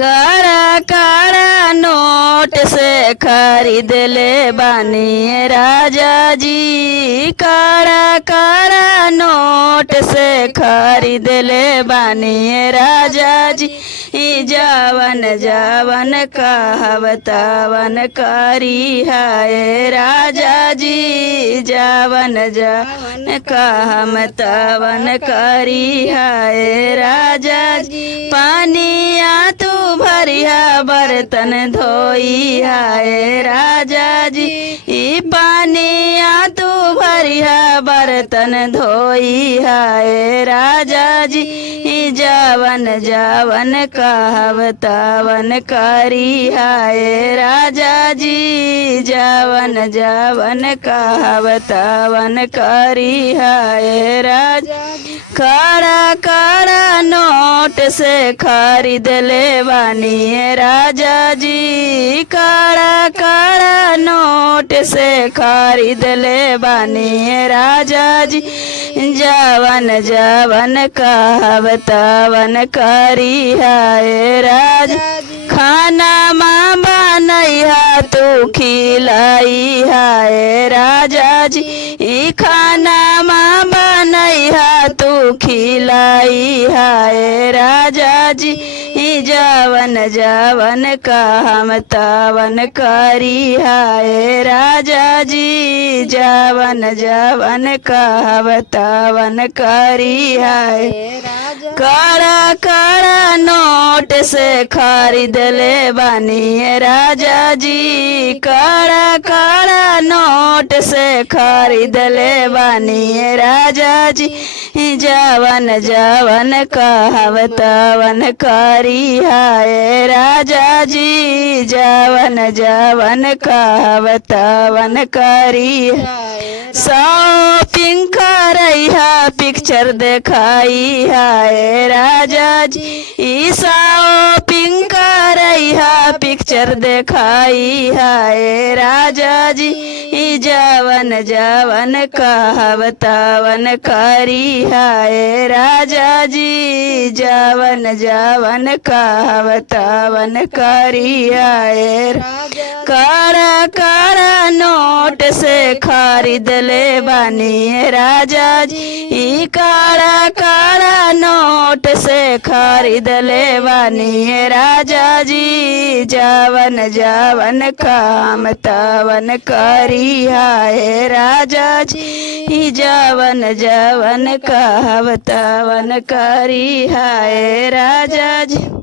काड़ा काड़ा नोट से खरीद ले बानी राजा जी। काड़ा काड़ा नोट से खरीद ले बानी राजा जी। जावन जावन कहवतावन करी है राजा जी। जावन जावन कहमतावन करी है राजा जी। पानिया तू भरिया बर्तन धोई है राजा जी। पानिया तू भरिया बर्तन धोई है राजा जी। जावन जावन कहवतावन करी है राजा जी। जावन जावन कहवतावन करी है राजा जी। काड़ा काड़ा नोट से खरीद ले बानी राजा जी। काड़ा काड़ा नोट से खरीद ले बानी राजा जी। जावन जावन कहवतावन करी है राजा। खाना माँ बनैया तू खिलाई है राजा जी। खाना माँ बनैया तू खिलाई है राजा जी। जावन जावन कहमतावन करी है राजा जी। जावन जावन कहवतावन करी है काड़ा काड़ा नोट से खरीद ले बानी राजा जी। काड़ा काड़ा नोट से खरीद ले बानी राजा जी। जावन जावन कहवतावन करी है राजा जी। जावन जावन कहवतावन करी शॉपिंग करैया पिक्चर देखाई है राजा जी। शॉपिंग करैया पिक्चर देखाई है राजा जी। जावन जावन कहवतावन करी है राजा जी। जावन जावन कहवतावन करी है काड़ा काड़ा नोट से खरीद ले बानी राजा जी। काड़ा काड़ा नोट से खरीद ले बानी राजा जी। जावन जावन कहमतावन करी है राजा जी। जावन जावन कहवतावन करी है राजा जी।